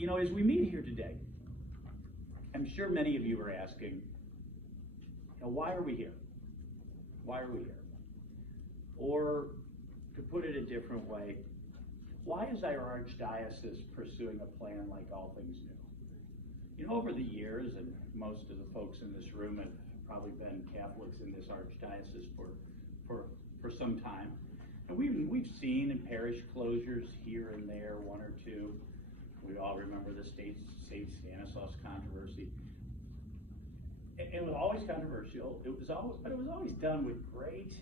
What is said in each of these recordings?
You know, as we meet here today, I'm sure many of you are asking, you know, why are we here? Why are we here? Or, to put it a different way, why is our Archdiocese pursuing a plan like All Things New? You know, over the years, and most of the folks in this room have probably been Catholics in this Archdiocese for some time, and we've seen in parish closures here and there, one or two. We all remember the St. Stanislaus controversy. It was always controversial. But it was always done with great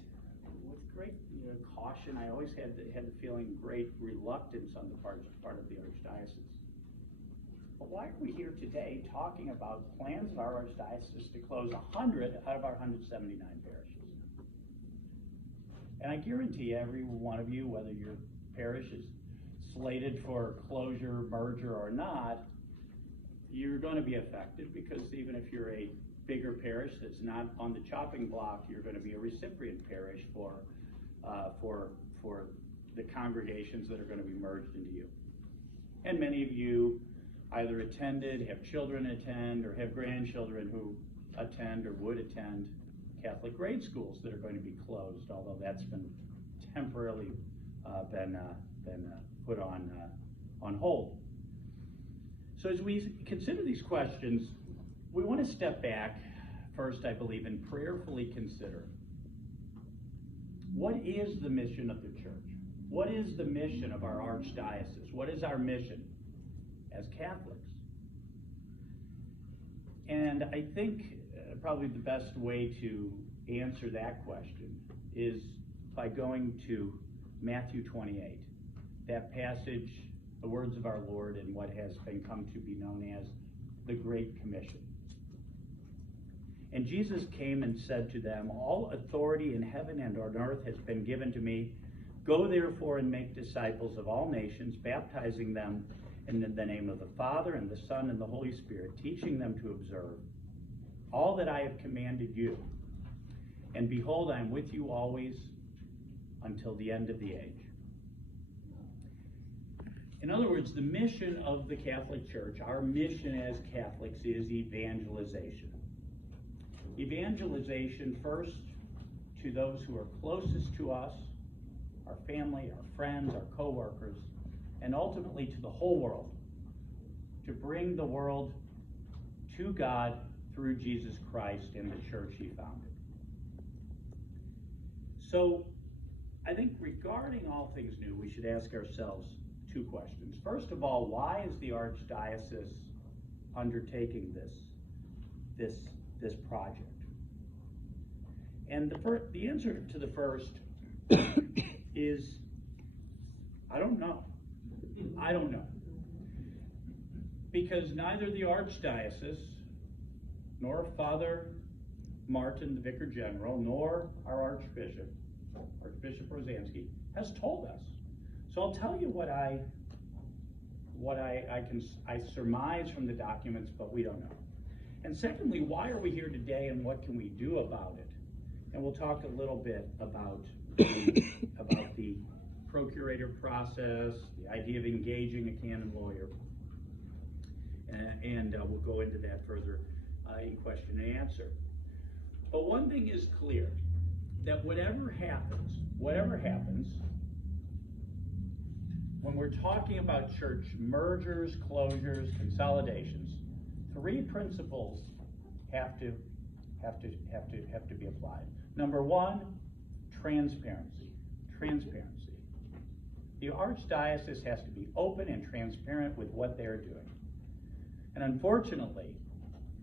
caution. I always had the feeling great reluctance on the part of the Archdiocese. But why are we here today talking about plans of our Archdiocese to close 100 out of our 179 parishes? And I guarantee every one of you, whether your parish is slated for closure, merger, or not, you're going to be affected, because even if you're a bigger parish that's not on the chopping block, you're going to be a recipient parish for the congregations that are going to be merged into you. And many of you either attended, have children attend, or have grandchildren who attend or would attend Catholic grade schools that are going to be closed, although that's been temporarily been put on hold. So as we consider these questions, we want to step back first, I believe, and prayerfully consider, what is the mission of the church? What is the mission of our Archdiocese? What is our mission as Catholics? And I think probably the best way to answer that question is by going to Matthew 28, that passage, the words of our Lord, and what has come to be known as the Great Commission. And Jesus came and said to them, "All authority in heaven and on earth has been given to me. Go therefore and make disciples of all nations, baptizing them in the name of the Father and the Son and the Holy Spirit, teaching them to observe all that I have commanded you. And behold, I am with you always until the end of the age." In other words, the mission of the Catholic Church, our mission as Catholics, is evangelization. Evangelization first to those who are closest to us, our family, our friends, our co-workers, and ultimately to the whole world, to bring the world to God through Jesus Christ and the church he founded. So I think regarding All Things New, we should ask ourselves two questions. First of all, why is the Archdiocese undertaking this project? And the answer to the first is, I don't know. I don't know. Because neither the Archdiocese, nor Father Martin, the Vicar General, nor our Archbishop, Archbishop Rosansky, has told us. So I'll tell you what I surmise from the documents, but we don't know. And secondly, why are we here today, and what can we do about it? And we'll talk a little bit about the Procurator process, the idea of engaging a canon lawyer, and we'll go into that further in question and answer. But one thing is clear, that whatever happens, when we're talking about church mergers, closures, consolidations, three principles have to be applied. Number one, transparency. The Archdiocese has to be open and transparent with what they're doing. And unfortunately,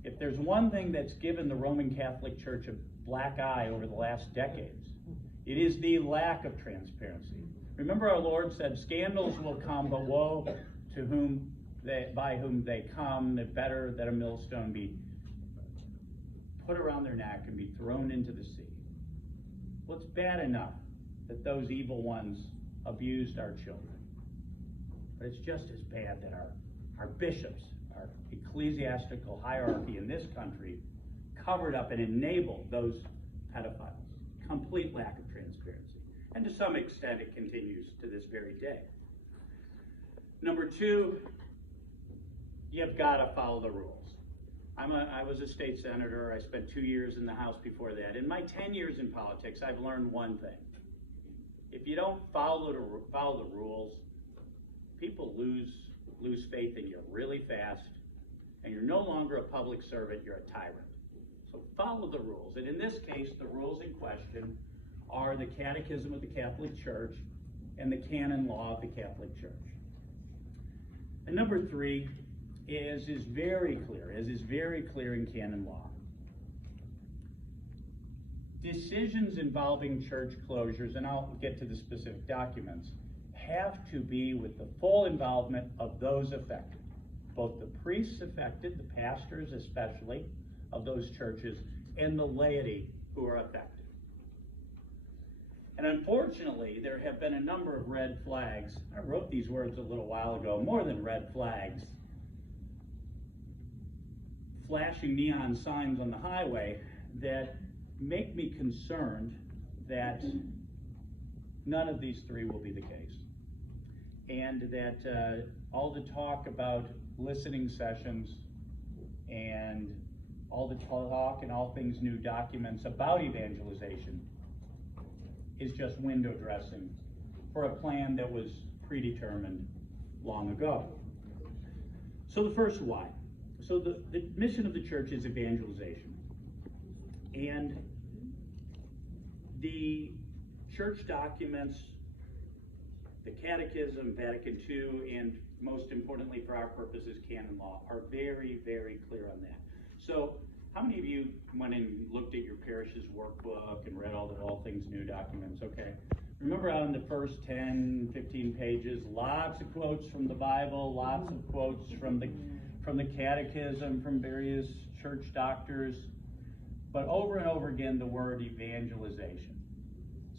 if there's one thing that's given the Roman Catholic Church a black eye over the last decades, it is the lack of transparency. Remember, our Lord said, "Scandals will come, but woe to by whom they come. It better that a millstone be put around their neck and be thrown into the sea." Well, it's bad enough that those evil ones abused our children, but it's just as bad that our bishops, our ecclesiastical hierarchy in this country, covered up and enabled those pedophiles. Complete lack of transparency. And to some extent, it continues to this very day. Number two, you've got to follow the rules. I was a state senator. I spent 2 years in the House before that. In my 10 years in politics, I've learned one thing. If you don't follow the rules, people lose faith in you really fast, and you're no longer a public servant, you're a tyrant. So follow the rules. And in this case, the rules in question are the Catechism of the Catholic Church and the canon law of the Catholic Church. And number 3 is very clear in canon law. Decisions involving church closures, and I'll get to the specific documents, have to be with the full involvement of those affected, both the priests affected, the pastors especially, of those churches, and the laity who are affected. And unfortunately, there have been a number of red flags. I wrote these words a little while ago, more than red flags. Flashing neon signs on the highway that make me concerned that none of these 3 will be the case. And that all the talk about listening sessions and all the talk and all things new documents about evangelization is just window dressing for a plan that was predetermined long ago. So the first why. So the mission of the church is evangelization. And the church documents, the Catechism, Vatican II, and most importantly for our purposes, canon law, are very, very clear on that. So how many of you went and looked at your parish's workbook and read all things new documents? Okay. Remember on the first 10, 15 pages, lots of quotes from the Bible, lots of quotes from the Catechism, from various church doctors, but over and over again the word evangelization.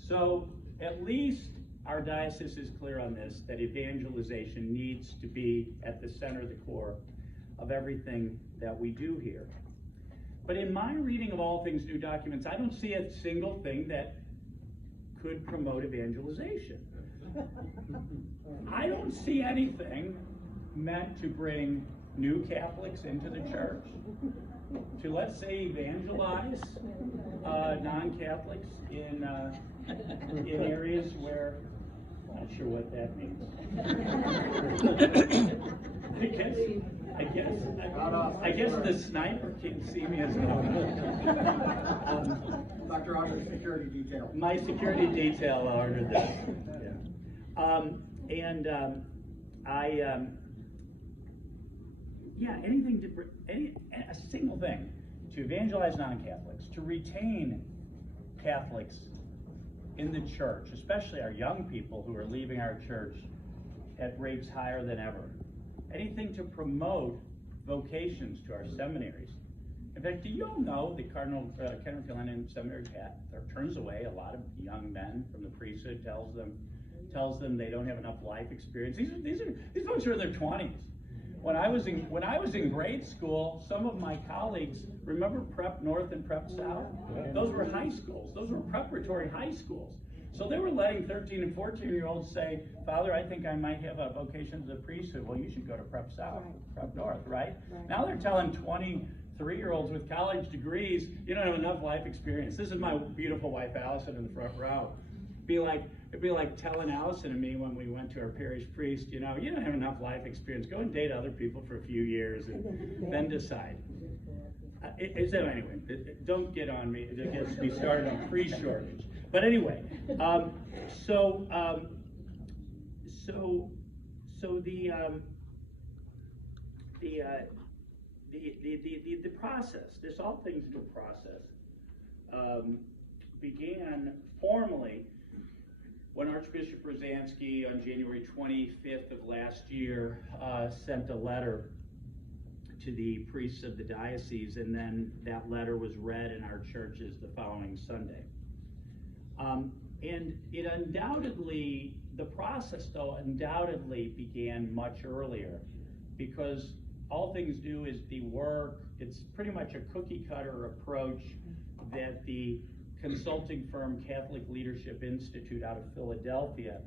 So at least our diocese is clear on this, that evangelization needs to be at the center, the core of everything that we do here. But in my reading of all things new documents, I don't see a single thing that could promote evangelization. I don't see anything meant to bring new Catholics into the church, to, let's say, evangelize non-Catholics in areas where, I'm not sure what that means. I guess the sniper can't see me as well. Dr. Otter's security detail. My security detail ordered this. Yeah. Anything to a single thing to evangelize non-Catholics, to retain Catholics in the church, especially our young people who are leaving our church at rates higher than ever. Anything to promote vocations to our seminaries. In fact, do you all know that Cardinal Kenneth Glennon Seminary turns away a lot of young men from the priesthood, tells them they don't have enough life experience. These folks are in their 20s. When I was in grade school, some of my colleagues, remember Prep North and Prep South? Those were high schools. Those were preparatory high schools. So they were letting 13 and 14-year-olds say, Father, I think I might have a vocation to the priesthood. Well, you should go to Prep South, Prep North, right? Now they're telling 23-year-olds with college degrees, you don't have enough life experience. This is my beautiful wife, Allison, in the front row. It'd be like telling Allison and me when we went to our parish priest, you don't have enough life experience. Go and date other people for a few years and then decide. Anyway, don't get on me. It gets me started on pre-shortage. But anyway, the process, this all things new process, began formally when Archbishop Rosansky on January 25th of last year sent a letter to the priests of the diocese, and then that letter was read in our churches the following Sunday. And it undoubtedly, the process though undoubtedly began much earlier, because all things new is the work. It's pretty much a cookie cutter approach that the consulting firm Catholic Leadership Institute out of Philadelphia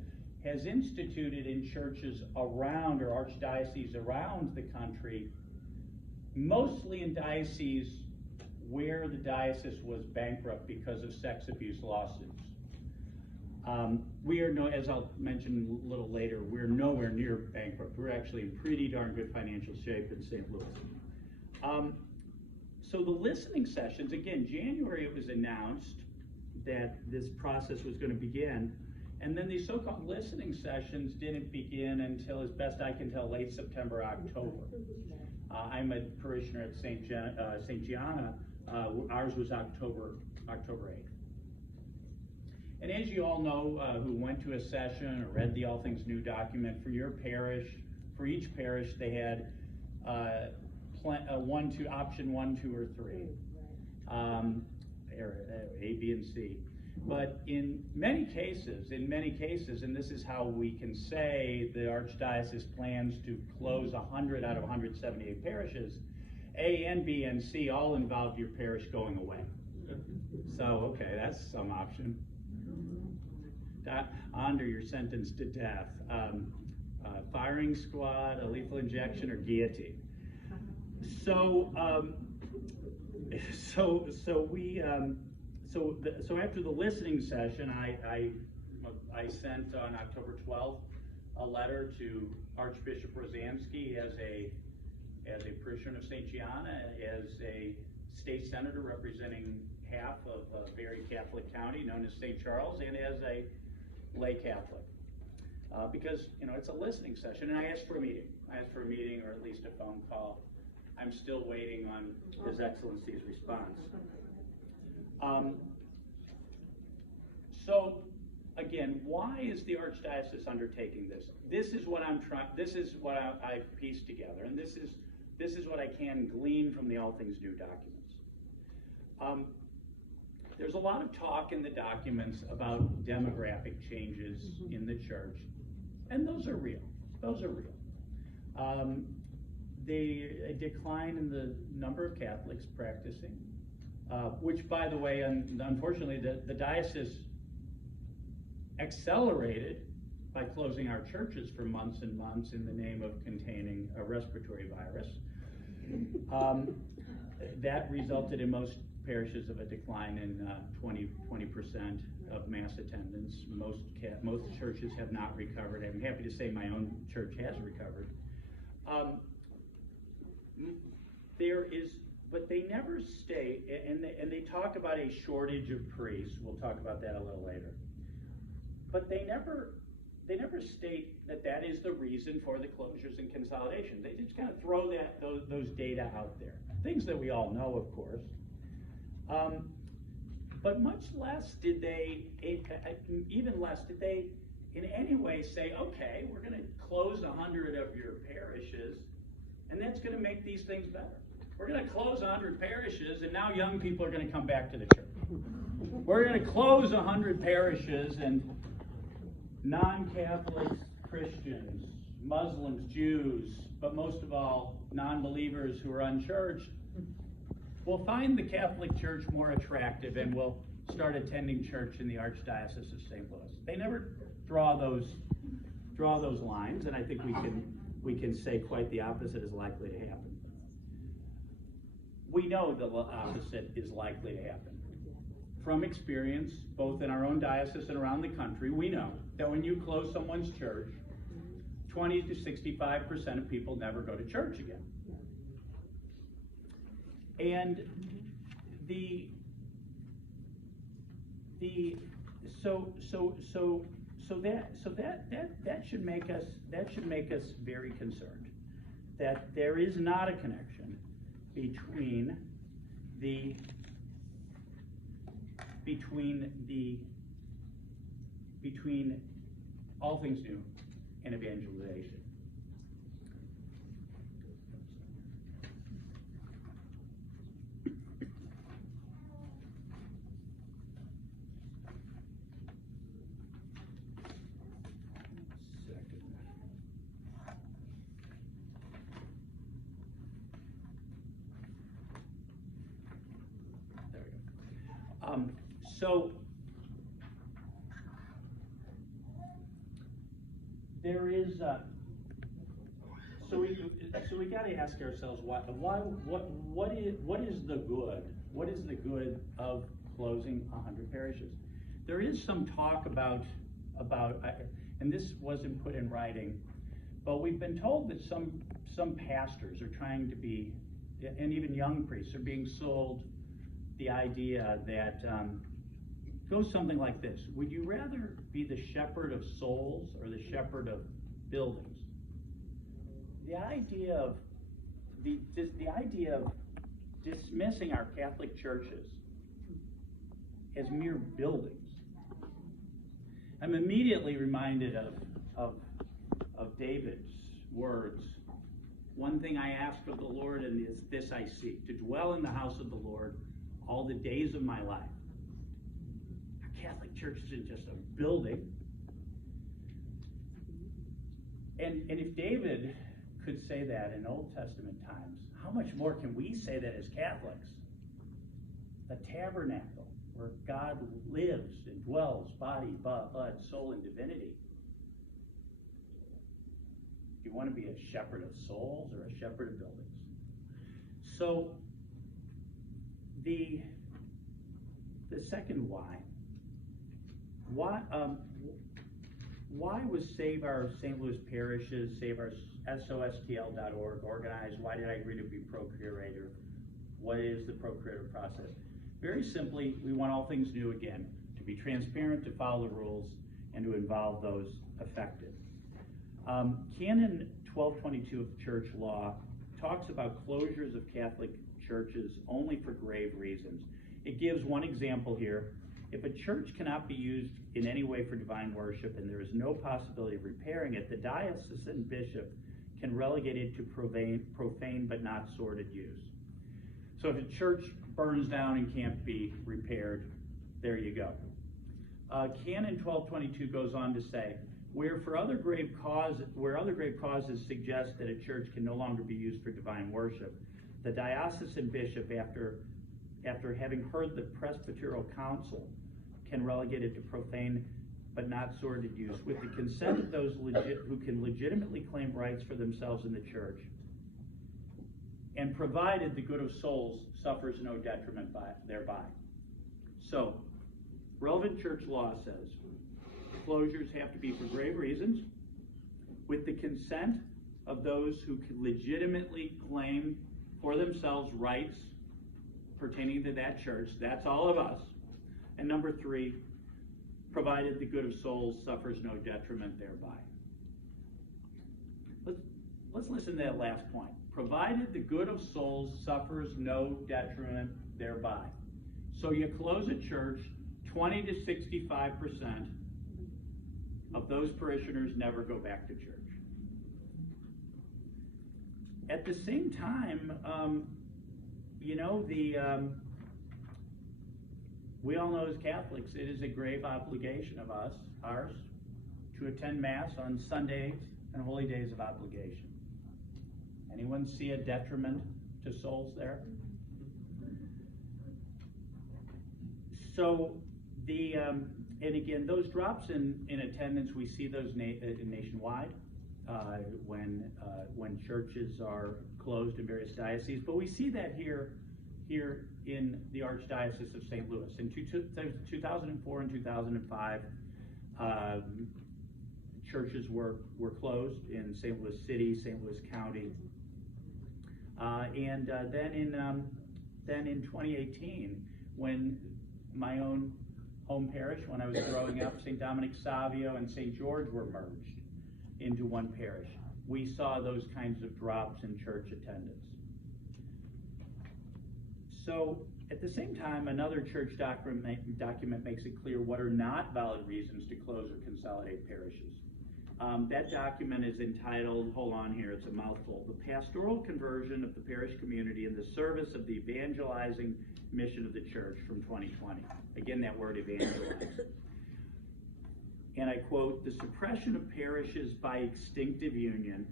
has instituted in churches around, or archdioceses around the country, mostly in dioceses where the diocese was bankrupt because of sex abuse lawsuits. We are as I'll mention a little later, we're nowhere near bankrupt. We're actually in pretty darn good financial shape in St. Louis. So the listening sessions, again, January it was announced that this process was going to begin, and then these so-called listening sessions didn't begin until, as best I can tell, late September, October. I'm a parishioner at St. Gianna. Ours was October 8th. And as you all know, who went to a session or read the All Things New document, for your parish, for each parish, they had option 1, 2, or 3, A, B, and C. But in many cases, and this is how we can say the Archdiocese plans to close 100 out of 178 parishes, A and B and C all involved your parish going away. So, okay, that's some option. Onder, you're sentenced to death. Firing squad, a lethal injection, or guillotine. So after the listening session, I sent on October 12th a letter to Archbishop Rosansky as a parishioner of St. Gianna, as a state senator representing half of a very Catholic county known as St. Charles, and as a lay Catholic. Because, it's a listening session, and I asked for a meeting. Or at least a phone call. I'm still waiting on His Excellency's response. So, again, why is the Archdiocese undertaking this? This is what I've pieced together, and this is what I can glean from the All Things New documents. There's a lot of talk in the documents about demographic changes in the church, and those are real. A decline in the number of Catholics practicing, which, by the way, unfortunately, the diocese accelerated by closing our churches for months and months in the name of containing a respiratory virus. That resulted in most parishes of a decline in 20% of mass attendance. Most churches have not recovered. I'm happy to say my own church has recovered. But they never state, and they talk about a shortage of priests. We'll talk about that a little later. But they never state that is the reason for the closures and consolidation. They just kind of throw those data out there. Things that we all know, of course. But much less did they, even less did they in any way say, okay, we're going to close 100 of your parishes, and that's going to make these things better. We're going to close 100 parishes, and now young people are going to come back to the church. We're going to close 100 parishes, and non-Catholics, Christians, Muslims, Jews, but most of all, non-believers who are unchurched, will find the Catholic Church more attractive and will start attending church in the Archdiocese of St. Louis. They never draw those lines, and I think we can say quite the opposite is likely to happen. We know the opposite is likely to happen. From experience, both in our own diocese and around the country, we know that when you close someone's church, 20 to 65% of people never go to church again. And that should make us very concerned that there is not a connection between All Things New and evangelization. so we got to ask ourselves what is the good? What is the good of closing 100 parishes? There is some talk about, and this wasn't put in writing, but we've been told that some pastors are trying to be, and even young priests are being sold the idea that goes something like this: would you rather be the shepherd of souls or the shepherd of buildings? The idea of dismissing our Catholic churches as mere buildings. I'm immediately reminded of David's words. One thing I ask of the Lord, and this I seek, to dwell in the house of the Lord all the days of my life. Our Catholic church isn't just a building. And if David could say that in Old Testament times, how much more can we say that as Catholics? The tabernacle, where God lives and dwells, body, blood, soul, and divinity. Do you want to be a shepherd of souls or a shepherd of buildings? So, the second why was Save Our St. Louis Parishes, Save Our SOSTL.org organized? Why did I agree to be Procurator? What is the Procurator process? Very simply, we want all things new again, to be transparent, to follow the rules, and to involve those affected. Canon 1222 of church law talks about closures of Catholic churches only for grave reasons. It gives one example here. If a church cannot be used in any way for divine worship and there is no possibility of repairing it, the diocesan bishop can relegate it to profane but not sordid use. So if a church burns down and can't be repaired, there you go. Canon 1222 goes on to say, where other grave causes suggest that a church can no longer be used for divine worship, the diocesan bishop, after having heard the presbyteral council, can relegate it to profane but not sordid use with the consent of those who can legitimately claim rights for themselves in the church, and provided the good of souls suffers no detriment thereby. So, relevant church law says closures have to be for grave reasons, with the consent of those who can legitimately claim for themselves rights pertaining to that church. That's all of us. And number 3, provided the good of souls suffers no detriment thereby. Let's listen to that last point. Provided the good of souls suffers no detriment thereby. So you close a church, 20 to 65% of those parishioners never go back to church. At the same time, we all know as Catholics, it is a grave obligation of ours, to attend Mass on Sundays and holy days of obligation. Anyone see a detriment to souls there? So and again, those drops in attendance, we see those nationwide when churches are closed in various dioceses, but we see that here in the Archdiocese of St. Louis. In 2004 and 2005, churches were closed in St. Louis City, St. Louis County, and then in 2018, when my own home parish, when I was growing up, St. Dominic Savio and St. George were merged into one parish. We saw those kinds of drops in church attendance. So at the same time, another church document makes it clear what are not valid reasons to close or consolidate parishes. That document is entitled, hold on here, it's a mouthful, The Pastoral Conversion of the Parish Community in the Service of the Evangelizing Mission of the Church from 2020. Again, that word evangelize. And I quote, the suppression of parishes by extinctive union.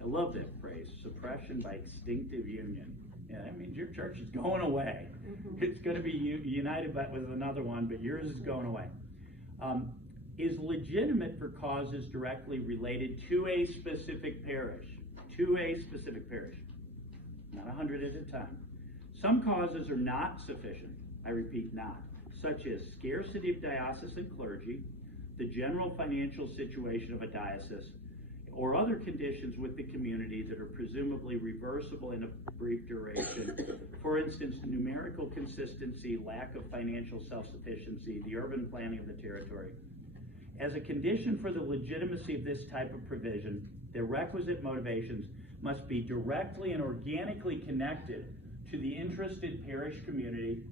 I love that phrase, suppression by extinctive union. Yeah, that means your church is going away. It's going to be united with another one, but yours is going away. is legitimate for causes directly related to a specific parish. To a specific parish. Not 100 at a time. Some causes are not sufficient, I repeat, not, such as scarcity of diocesan clergy, the general financial situation of a diocese, or other conditions with the community that are presumably reversible in a brief duration. For instance, numerical consistency, lack of financial self-sufficiency, the urban planning of the territory. As a condition for the legitimacy of this type of provision, the requisite motivations must be directly and organically connected to the interested parish community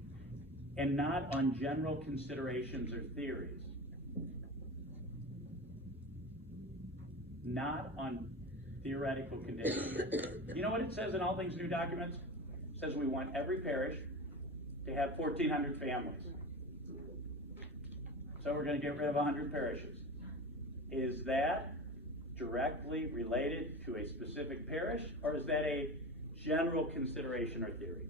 and not on general considerations or theories. Not on theoretical conditions. You know what it says in All Things New documents? It says we want every parish to have 1,400 families. So we're going to get rid of 100 parishes. Is that directly related to a specific parish, or is that a general consideration or theory?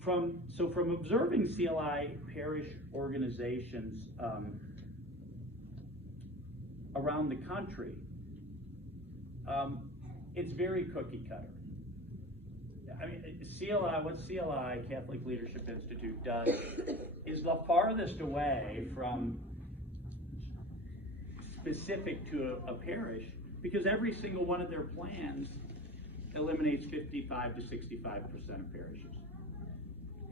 From observing CLI parish organizations around the country, it's very cookie cutter. I mean, what CLI, Catholic Leadership Institute, does is the farthest away from specific to a parish, because every single one of their plans eliminates 55 to 65% of parishes.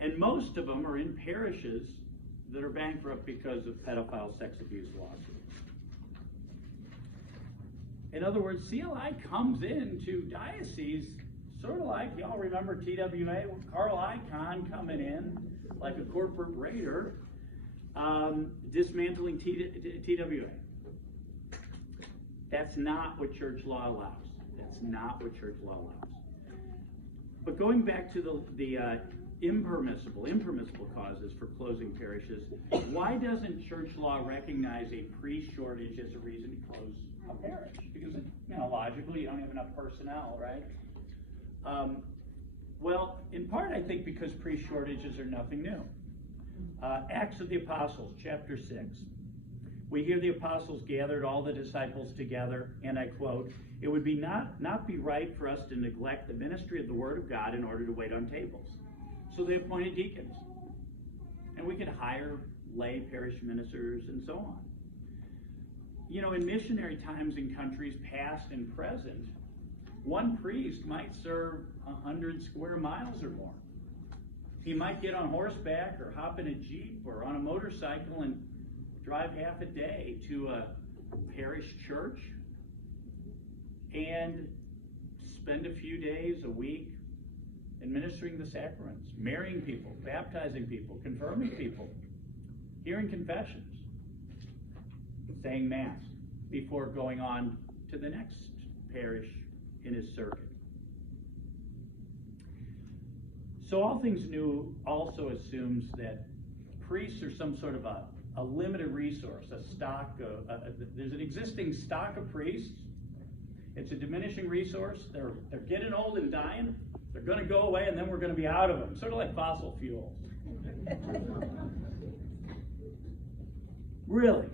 And most of them are in parishes that are bankrupt because of pedophile sex abuse lawsuits. In other words, CLI comes into dioceses sort of like, y'all remember TWA, Carl Icahn coming in like a corporate raider, dismantling TWA. That's not what church law allows. That's not what church law allows. But going back to the impermissible causes for closing parishes, why doesn't church law recognize a priest shortage as a reason to close a parish? Because, logically, you don't have enough personnel, right? Well, in part, I think because priest shortages are nothing new. Acts of the Apostles, chapter 6. We hear the apostles gathered all the disciples together, and I quote, "It would be not be right for us to neglect the ministry of the word of God in order to wait on tables." So they appointed deacons. And we could hire lay parish ministers and so on. In missionary times in countries past and present, one priest might serve 100 square miles or more. He might get on horseback or hop in a jeep or on a motorcycle and drive half a day to a parish church and spend a few days a week administering the sacraments, marrying people, baptizing people, confirming people, hearing confessions, saying Mass before going on to the next parish in his circuit. So All Things New also assumes that priests are some sort of a limited resource, a stock. There's an existing stock of priests. It's a diminishing resource. They're getting old and dying. They're going to go away, and then we're going to be out of them, sort of like fossil fuels. Really.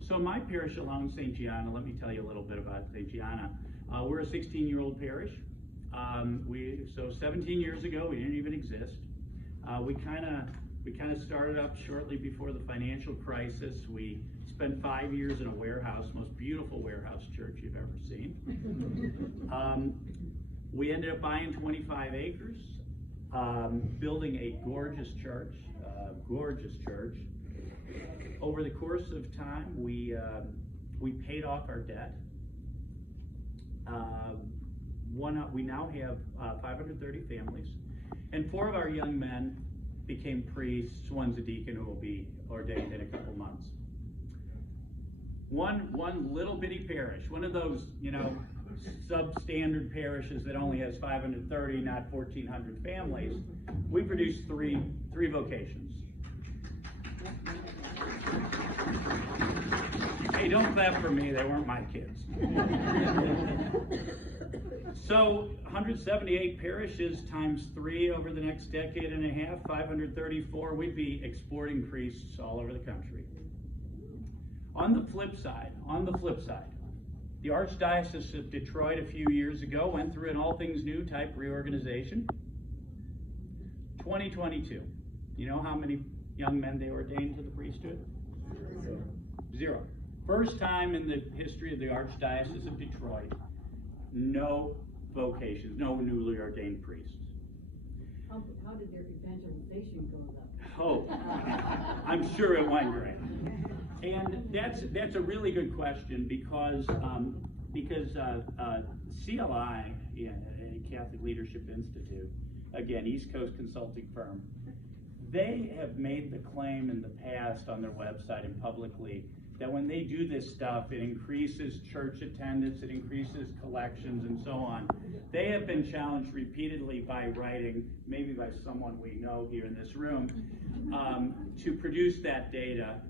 So my parish along St. Gianna, let me tell you a little bit about St. Gianna. We're a 16-year-old parish. So 17 years ago, we didn't even exist. We kind of started up shortly before the financial crisis. We spent 5 years in a warehouse, most beautiful warehouse church you've ever seen. We ended up buying 25 acres, building a gorgeous church. Over the course of time, we paid off our debt. We now have 530 families, and 4 of our young men became priests. One's a deacon who will be ordained in a couple months. One little bitty parish, one of those, substandard parishes that only has 530, not 1,400 families. We produce three vocations. Hey, don't clap for me, they weren't my kids. So 178 parishes times 3 over the next decade and a half, 534, we'd be exporting priests all over the country. On the flip side, the Archdiocese of Detroit a few years ago went through an all things new type reorganization. 2022, you know how many young men they ordained to the priesthood? 0. First time in the history of the Archdiocese of Detroit, no vocations, no newly ordained priests. How did their evangelization go up? Oh, I'm sure it went great. And that's a really good question because CLI, Catholic Leadership Institute, again, East Coast consulting firm, they have made the claim in the past on their website and publicly that when they do this stuff, it increases church attendance, it increases collections, and so on. They have been challenged repeatedly by writing, maybe by someone we know here in this room, to produce that data.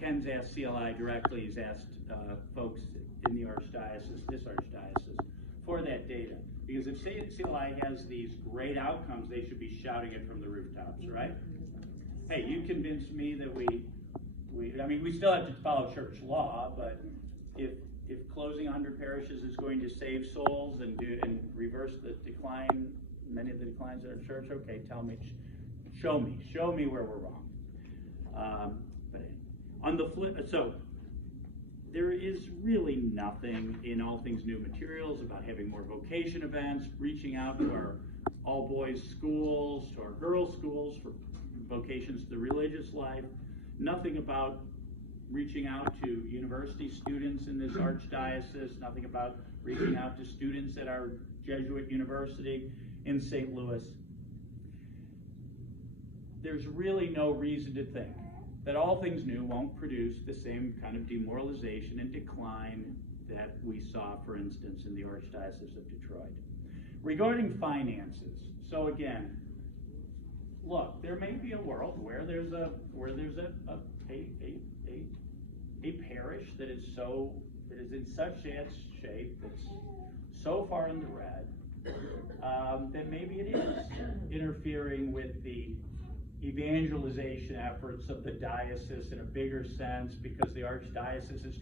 Ken's asked CLI directly, he's asked folks in the Archdiocese, this Archdiocese, for that data. Because if CLI has these great outcomes, they should be shouting it from the rooftops, right? Hey, you convinced me that we still have to follow church law, but if closing 100 parishes is going to save souls and reverse the decline, many of the declines in our church, okay, tell me, show me where we're wrong. But on the flip, so there is really nothing in All Things New materials about having more vocation events, reaching out to our all-boys schools, to our girls' schools for vocations to the religious life. Nothing about reaching out to university students in this Archdiocese, nothing about reaching out to students at our Jesuit University in St. Louis. There's really no reason to think that All Things New won't produce the same kind of demoralization and decline that we saw, for instance, in the Archdiocese of Detroit. Regarding finances, so again, look, there may be a world where there's a parish that is in such bad shape, that's so far in the red, that maybe it is interfering with the evangelization efforts of the diocese in a bigger sense, because the Archdiocese is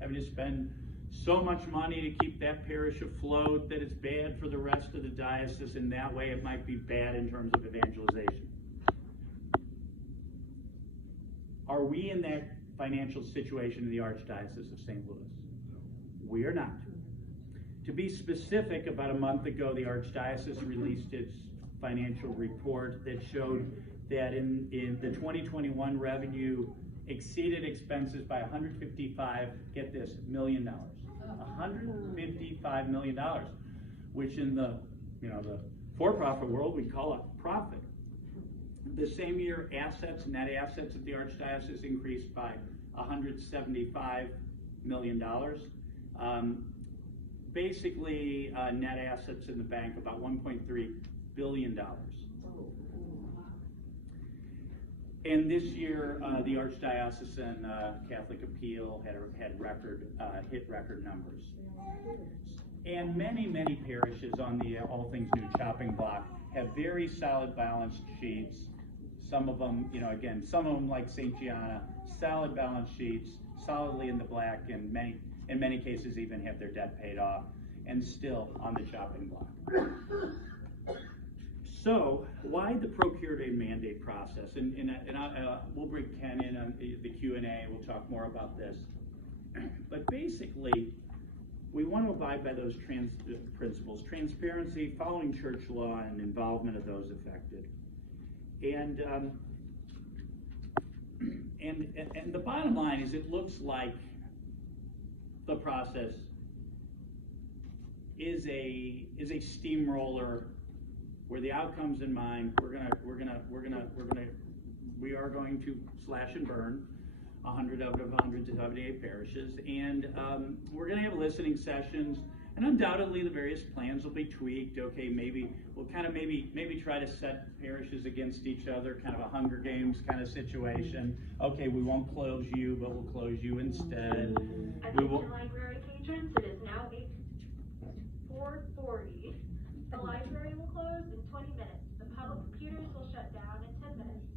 having to spend so much money to keep that parish afloat that it's bad for the rest of the diocese, and that way it might be bad in terms of evangelization. Are we in that financial situation in the Archdiocese of St. Louis? We are not. To be specific, about a month ago, the Archdiocese released its financial report that showed that in the 2021 revenue exceeded expenses by $155 million. $155 million, which in the for-profit world we call a profit. The same year, net assets of the Archdiocese increased by $175 million. Basically, net assets in the bank about $1.3 billion. And this year, the Archdiocesan Catholic Appeal hit record numbers. And many parishes on the All Things New chopping block have very solid balance sheets. Some of them, some of them like St. Gianna, solid balance sheets, solidly in the black, and in many cases even have their debt paid off, and still on the chopping block. So, why the Procurator mandate process? And we'll bring Ken in on the Q&A. We'll talk more about this. But basically, we want to abide by those principles: transparency, following church law, and involvement of those affected. And the bottom line is, it looks like the process is a steamroller where the outcomes in mind, we are going to slash and burn 100 out of 178 parishes, and we're going to have listening sessions, and undoubtedly the various plans will be tweaked. Okay, maybe we'll maybe try to set parishes against each other, kind of a Hunger Games kind of situation. Okay, we won't close you, but we'll close you instead. Attention library patrons, it is now The library will close in 20 minutes. The public computers will shut down in 10 minutes.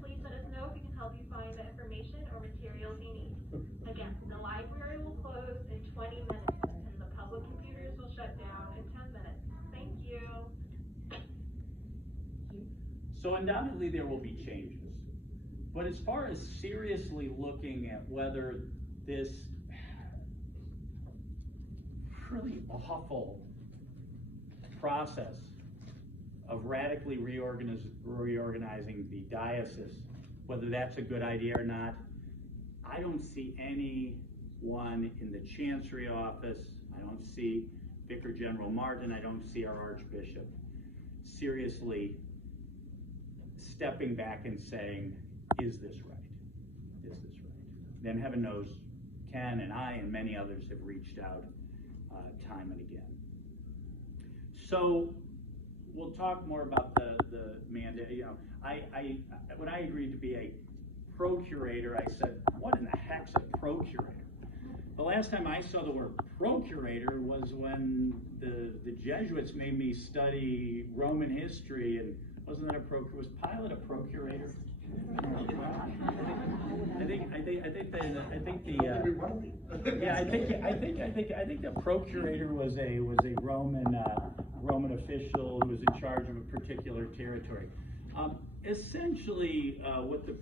Please let us know if we can help you find the information or materials you need. Again, the library will close in 20 minutes, and the public computers will shut down in 10 minutes. Thank you. So undoubtedly there will be changes. But as far as seriously looking at whether this really awful process of radically reorganizing the diocese, whether that's a good idea or not, I don't see anyone in the Chancery office, I don't see Vicar General Martin, I don't see our Archbishop seriously stepping back and saying, is this right? Is this right? Then heaven knows Ken and I and many others have reached out time and again. So we'll talk more about the mandate. You know, when I agreed to be a procurator, I said, what in the heck's a procurator? The last time I saw the word procurator was when the Jesuits made me study Roman history, and wasn't that was Pilate a procurator? I think the procurator was a Roman official who was in charge of a particular territory. Essentially, what the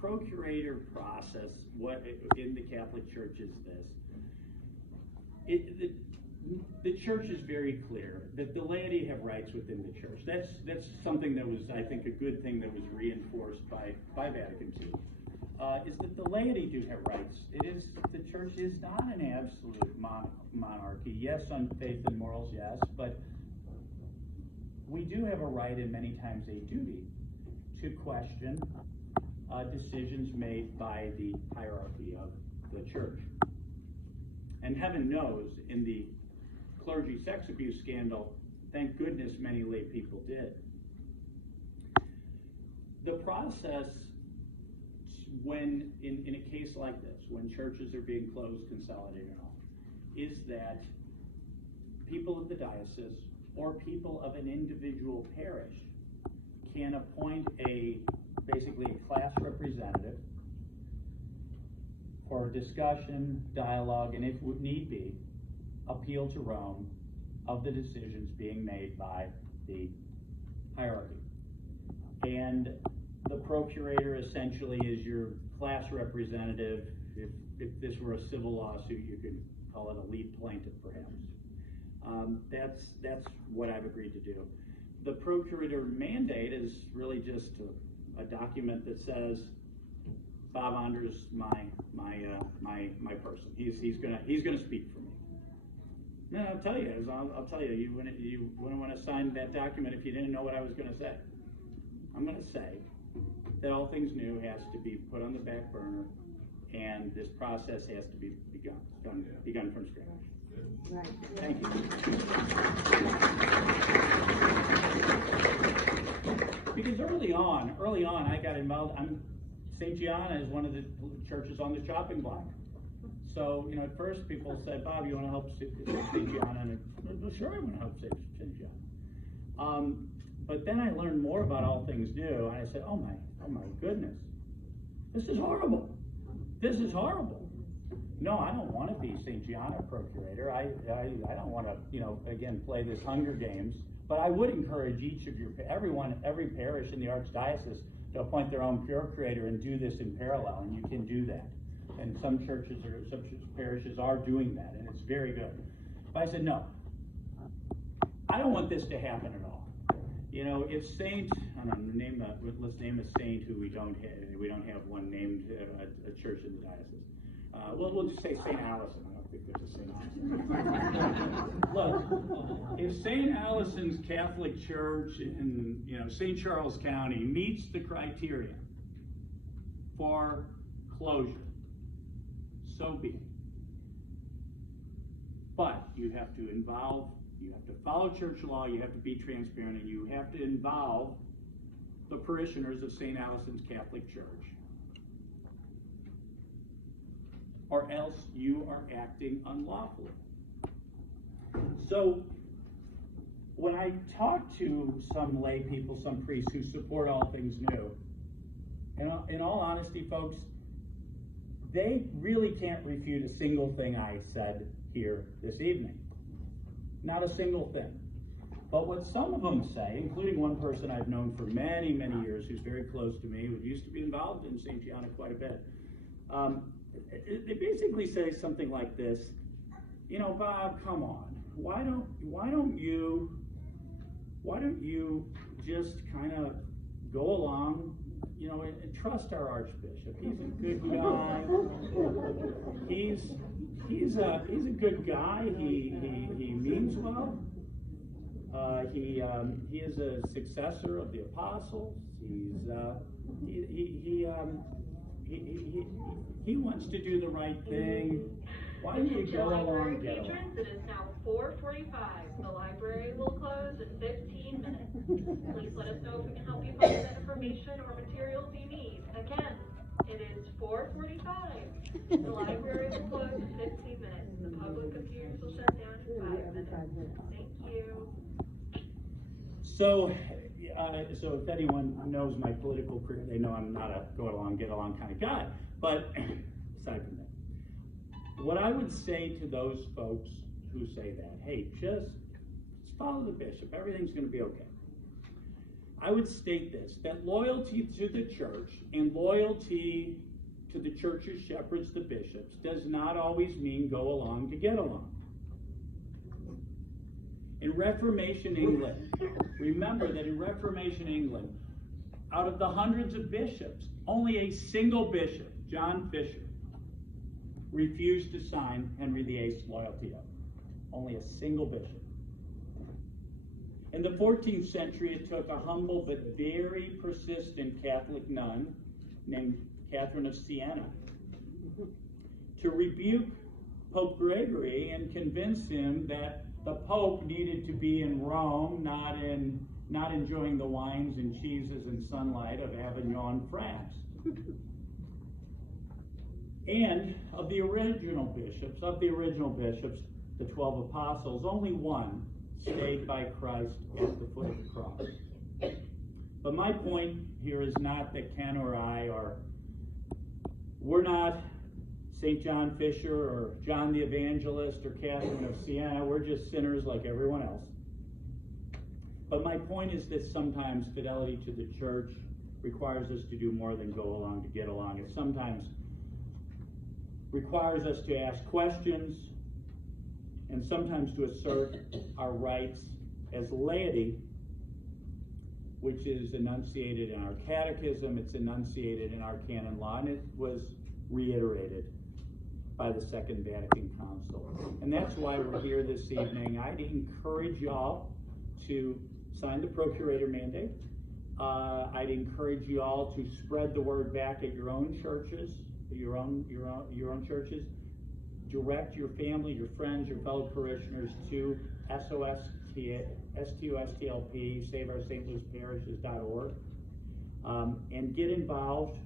procurator process, what in the Catholic Church is this: the Church is very clear that the laity have rights within the Church. That's something that was, I think, a good thing that was reinforced by Vatican II. Is that the laity do have rights. The Church is not an absolute monarchy. Yes, on faith and morals, yes, but we do have a right and many times a duty to question decisions made by the hierarchy of the Church. And heaven knows, in the clergy sex abuse scandal, thank goodness many lay people did. The process, when in a case like this, when churches are being closed, consolidated, and all, is that people of the diocese or people of an individual parish can appoint basically a class representative for discussion, dialogue, and if need be, appeal to Rome of the decisions being made by the hierarchy. And the procurator essentially is your class representative. If this were a civil lawsuit, you could call it a lead plaintiff, perhaps. That's what I've agreed to do. The procurator mandate is really just a document that says Bob Onder's my person. He's gonna speak for me. No, I'll tell you. I'll tell you. You wouldn't want to sign that document if you didn't know what I was going to say. I'm going to say that all things new has to be put on the back burner, and this process has to be begun from scratch. Right. Thank you. Because early on, I got involved. St. Gianna is one of the churches on the chopping block. So, at first people said, Bob, you want to help St. Gianna? And well, sure, I want to help St. Gianna. But then I learned more about all things new, and I said, oh my goodness, this is horrible. This is horrible. No, I don't want to be St. Gianna procurator. I don't want to, again, play this Hunger Games. But I would encourage every parish in the Archdiocese to appoint their own procurator and do this in parallel, and you can do that. And some parishes are doing that, and it's very good. But I said, no, I don't want this to happen at all. If Saint, let's name a saint who we don't have one named a church in the diocese. We'll just say St. Allison. I don't think there's a St. Allison. Look, if St. Allison's Catholic Church in St. Charles County meets the criteria for closure, so be it. But you have to follow church law, you have to be transparent, and you have to involve the parishioners of St. Allison's Catholic Church, or else you are acting unlawfully. So when I talk to some lay people, some priests who support all things new, and in all honesty, folks, they really can't refute a single thing I said here this evening. Not a single thing. But what some of them say, including one person I've known for many, many years who's very close to me, who used to be involved in St. Gianna quite a bit, they basically say something like this: you know, Bob, come on, why don't you just kind of go along, you know, and trust our Archbishop. He's a good guy. He's a good guy. He means well. He is a successor of the apostles. He wants to do the right thing. Why don't you go along and get along? Patrons, it is now 4:45. The library will close in 15 minutes. Please let us know if we can help you find the information or materials you need. Again, it is 4:45. The library will close in 15 minutes. The public computers will shut down in 5 minutes. Thank you. So if anyone knows my political career, they know I'm not a go along, get along kind of guy. But aside from that, what I would say to those folks who say that, hey, just follow the bishop, everything's going to be okay. I would state this, that loyalty to the church and loyalty to the church's shepherds, the bishops, does not always mean go along to get along. In Reformation England, remember that in Reformation England, out of the hundreds of bishops, only a single bishop, John Fisher, refused to sign Henry VIII's loyalty oath. Only a single bishop. In the 14th century, it took a humble but very persistent Catholic nun named Catherine of Siena to rebuke Pope Gregory and convince him that the Pope needed to be in Rome, not enjoying the wines and cheeses and sunlight of Avignon, France. And of the original bishops, the 12 apostles, only one stayed by Christ at the foot of the cross. But my point here is not that Ken or I we're not St. John Fisher or John the Evangelist or Catherine of Siena. We're just sinners like everyone else. But my point is that sometimes fidelity to the church requires us to do more than go along to get along. It sometimes requires us to ask questions and sometimes to assert our rights as laity, which is enunciated in our catechism, it's enunciated in our canon law, and it was reiterated by the Second Vatican Council. And that's why we're here this evening. I'd encourage y'all to sign the Procurator mandate. I'd encourage you all to spread the word back at your own churches, your own churches. Direct your family, your friends, your fellow parishioners to STOSTLP, Save Our St. Louis Parishes.org, and get involved.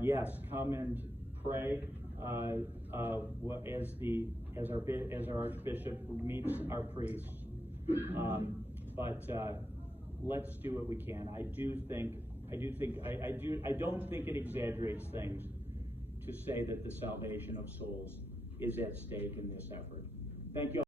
Yes, come and pray as our Archbishop meets our priests. But let's do what we can. I don't think it exaggerates things to say that the salvation of souls is at stake in this effort. Thank you all.